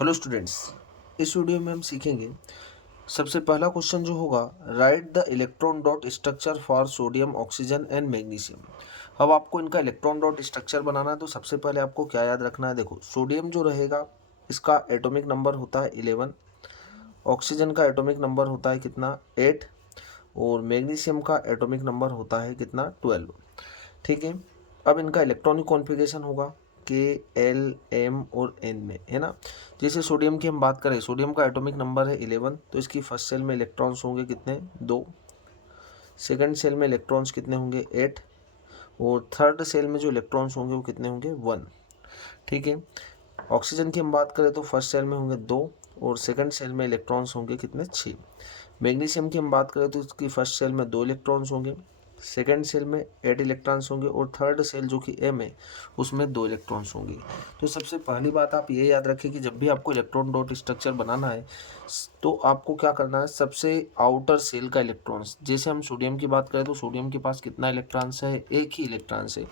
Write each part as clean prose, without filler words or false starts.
Hello students, इस video में हम सीखेंगे। सबसे पहला क्वेश्चन जो होगा, right the electron dot structure for sodium, oxygen and magnesium. अब आपको इनका इलेक्ट्रॉन डॉट स्ट्रक्चर बनाना है, तो सबसे पहले आपको क्या याद रखना है। देखो, सोडियम जो रहेगा इसका एटॉमिक नंबर होता है 11, ऑक्सीजन का एटॉमिक नंबर होता है कितना 8, और मैग्नीशियम का एटॉमिक नंबर होता है कितना 12। ठीक है। अब इनका इलेक्ट्रॉनिक कॉन्फ़िगरेशन होगा के, एल, एम और एन में, है ना। जैसे सोडियम की हम बात करें, सोडियम का एटॉमिक नंबर है 11, तो इसकी फर्स्ट सेल में इलेक्ट्रॉन्स होंगे कितने 2, सेकंड सेल में इलेक्ट्रॉन्स कितने होंगे 8, और थर्ड सेल में जो इलेक्ट्रॉन्स होंगे वो कितने होंगे 1। ठीक है। ऑक्सीजन की हम बात करें तो फर्स्ट सेल में होंगे 2, और सेकंड सेल में इलेक्ट्रॉन्स होंगे कितने 6। मैग्नीशियम की हम बात करें तो इसकी फर्स्ट सेल में 2 इलेक्ट्रॉन्स होंगे, सेकेंड सेल में 8 इलेक्ट्रॉन्स होंगे, और थर्ड सेल जो कि एम है उसमें 2 इलेक्ट्रॉन्स होंगे। तो सबसे पहली बात आप ये याद रखें कि जब भी आपको इलेक्ट्रॉन डॉट स्ट्रक्चर बनाना है तो आपको क्या करना है, सबसे आउटर सेल का इलेक्ट्रॉन्स, जैसे हम सोडियम की बात करें तो सोडियम के पास कितना इलेक्ट्रॉन्स है, एक ही इलेक्ट्रॉन्स है।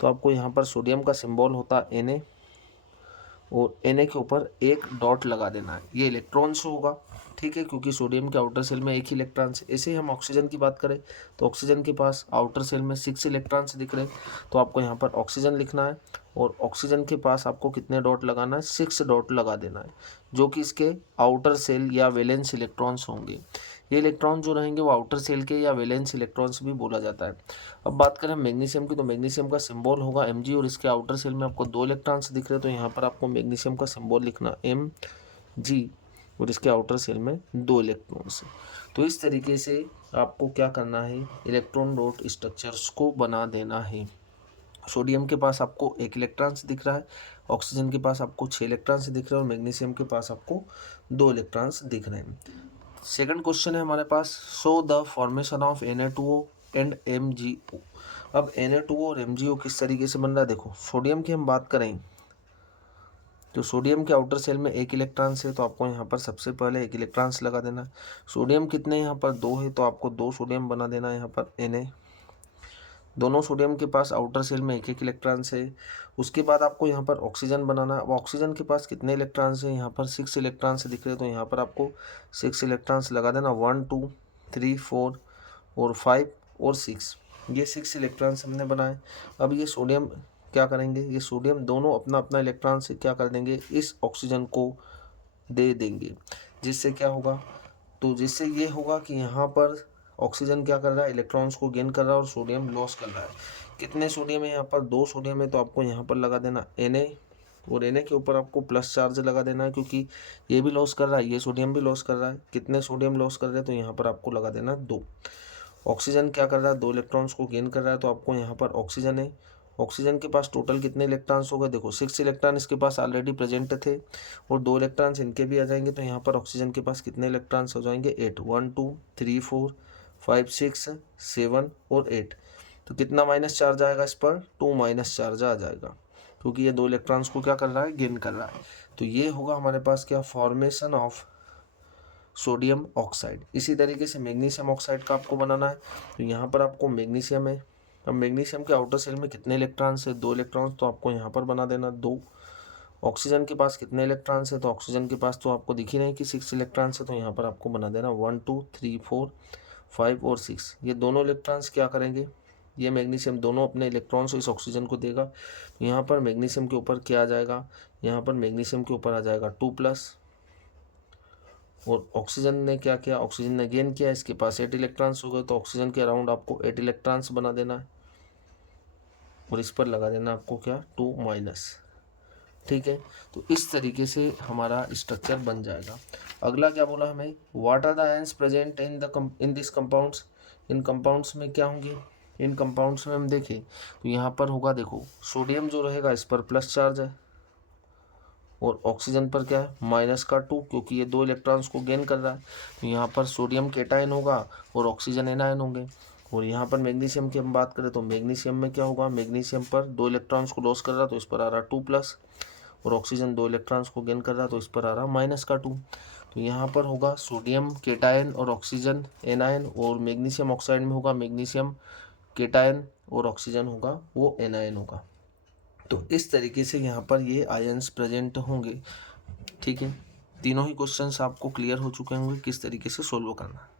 तो आपको यहाँ पर सोडियम का सिंबल होता है Na, और Na के ऊपर एक डॉट लगा देना है, ये इलेक्ट्रॉन्स होगा। ठीक है, क्योंकि सोडियम के आउटर सेल में एक ही इलेक्ट्रॉन्स है। ऐसे ही हम ऑक्सीजन की बात करें तो ऑक्सीजन के पास आउटर सेल में 6 इलेक्ट्रॉन्स दिख रहे हैं, तो आपको यहाँ पर ऑक्सीजन लिखना है, और ऑक्सीजन के पास आपको कितने डॉट लगाना है, 6 डॉट लगा देना है, जो कि इसके आउटर सेल या वैलेंस इलेक्ट्रॉन्स होंगे। ये इलेक्ट्रॉन जो रहेंगे वो आउटर सेल के या वैलेंस इलेक्ट्रॉन्स भी बोला जाता है। अब बात करें मैग्नीशियम की, तो मैग्नीशियम का सिंबल होगा Mg, और इसके आउटर सेल में आपको 2 इलेक्ट्रॉन्स दिख रहे हैं, तो यहाँ पर आपको मैग्नीशियम का सिंबल लिखना Mg, और इसके आउटर सेल में 2 इलेक्ट्रॉन्स। तो इस तरीके से आपको क्या करना है, इलेक्ट्रॉन डॉट स्ट्रक्चर्स को बना देना है। सोडियम के पास आपको 1 इलेक्ट्रॉन्स दिख रहा है, ऑक्सीजन के पास आपको 6 इलेक्ट्रॉन्स दिख रहे हैं, और मैग्नीशियम के पास आपको 2 इलेक्ट्रॉन्स दिख रहे हैं। सेकंड क्वेश्चन है हमारे पास, show the formation of Na2O and MgO। अब Na2O और MgO किस तरीके से बन रहा है। देखो, सोडियम की हम बात करें तो सोडियम के आउटर सेल में 1 इलेक्ट्रॉन है, तो आपको यहाँ पर सबसे पहले 1 इलेक्ट्रॉन्स लगा देना है। सोडियम कितने यहाँ पर 2 है, तो आपको 2 सोडियम बना देना है यहाँ पर Na। दोनों सोडियम के पास आउटर सेल में 1 इलेक्ट्रॉन्स है। उसके बाद आपको यहाँ पर ऑक्सीजन बनाना है। अब ऑक्सीजन के पास कितने इलेक्ट्रॉन्स हैं, यहाँ पर 6 इलेक्ट्रॉन्स दिख रहे हैं, तो यहाँ पर आपको 6 इलेक्ट्रॉन्स लगा देना, 1 2 3 4 और 5 और 6, ये 6 इलेक्ट्रॉन्स हमने बनाए। अब ये सोडियम क्या करेंगे, ये सोडियम दोनों अपना अपना इलेक्ट्रॉन से क्या कर देंगे, इस ऑक्सीजन को दे देंगे, जिससे क्या होगा, तो जिससे ये होगा कि यहाँ पर ऑक्सीजन क्या कर रहा है, इलेक्ट्रॉन्स को गेन कर रहा है, और सोडियम लॉस कर रहा है। कितने सोडियम है यहाँ पर, 2 सोडियम है, तो आपको यहाँ पर लगा देना Na, और Na के ऊपर आपको प्लस चार्ज लगा देना है, क्योंकि ये भी लॉस कर रहा है, ये सोडियम भी लॉस कर रहा है। कितने सोडियम लॉस कर रहे हैं, तो यहाँ पर आपको लगा देना 2। ऑक्सीजन क्या कर रहा है, 2 इलेक्ट्रॉन्स को गेन कर रहा है, तो आपको यहाँ पर ऑक्सीजन है, ऑक्सीजन के पास टोटल कितने इलेक्ट्रॉन्स हो गए, देखो 6 इलेक्ट्रॉन इसके पास ऑलरेडी प्रेजेंट थे, और 2 इलेक्ट्रॉन्स इनके भी आ जाएंगे, तो यहाँ पर ऑक्सीजन के पास कितने इलेक्ट्रॉन्स हो जाएंगे 8, 1 2 3 4 5 6 7 और 8। तो कितना माइनस चार्ज आएगा इस पर, 2 माइनस चार्ज आ जाएगा, क्योंकि ये 2 इलेक्ट्रॉन्स को क्या कर रहा है, गेन कर रहा है। तो ये होगा हमारे पास क्या, फॉर्मेशन ऑफ सोडियम ऑक्साइड। इसी तरीके से मैग्नीशियम ऑक्साइड का आपको बनाना है, तो यहाँ पर आपको मैग्नीशियम है। अब मैग्नीशियम के आउटर सेल में कितने इलेक्ट्रॉन्स है, 2 इलेक्ट्रॉन्स, तो आपको यहाँ पर बना देना 2। ऑक्सीजन के पास कितने इलेक्ट्रॉन्स है, तो ऑक्सीजन के पास तो आपको दिख ही नहीं कि 6 इलेक्ट्रॉन्स है, तो यहाँ पर आपको बना देना 1 2 3 4 5 और 6। ये दोनों इलेक्ट्रॉन्स क्या करेंगे, ये मैग्नीशियम दोनों अपने इलेक्ट्रॉन्स इस ऑक्सीजन को देगा, तो यहाँ पर मैग्नीशियम के ऊपर क्या आ जाएगा, यहाँ पर मैग्नीशियम के ऊपर आ जाएगा 2+, और ऑक्सीजन ने क्या किया, ऑक्सीजन ने गेन किया, इसके पास 8 इलेक्ट्रॉन्स हो गए, तो ऑक्सीजन के अराउंड आपको 8 इलेक्ट्रॉन्स बना देना है, और इस पर लगा देना आपको क्या, 2-। ठीक है, तो इस तरीके से हमारा स्ट्रक्चर बन जाएगा। अगला क्या बोला हमें, what are the ions present in this compounds. इन कंपाउंड्स में क्या होंगे, इन कंपाउंड्स में हम देखें तो यहाँ पर होगा, देखो सोडियम जो रहेगा इस पर प्लस चार्ज है, और ऑक्सीजन पर क्या है, -2, क्योंकि ये 2 इलेक्ट्रॉन्स को गेन कर रहा है, तो यहाँ पर सोडियम केटायन होगा और ऑक्सीजन एनायन होंगे। और यहाँ पर मैग्नीशियम की हम बात करें तो मैग्नीशियम में क्या होगा, मैग्नीशियम पर 2 इलेक्ट्रॉन्स को लॉस कर रहा है, तो इस पर आ रहा 2+, और ऑक्सीजन 2 इलेक्ट्रॉन्स को गेन कर रहा है, तो इस पर आ रहा -2। तो यहाँ पर होगा सोडियम केटायन और ऑक्सीजन एनायन, और मैग्नीशियम ऑक्साइड में होगा मैग्नीशियम केटायन और ऑक्सीजन होगा वो एनायन होगा। तो इस तरीके से यहाँ पर ये आयंस प्रेजेंट होंगे। ठीक है, तीनों ही क्वेश्चंस आपको क्लियर हो चुके होंगे किस तरीके से सोल्व करना है।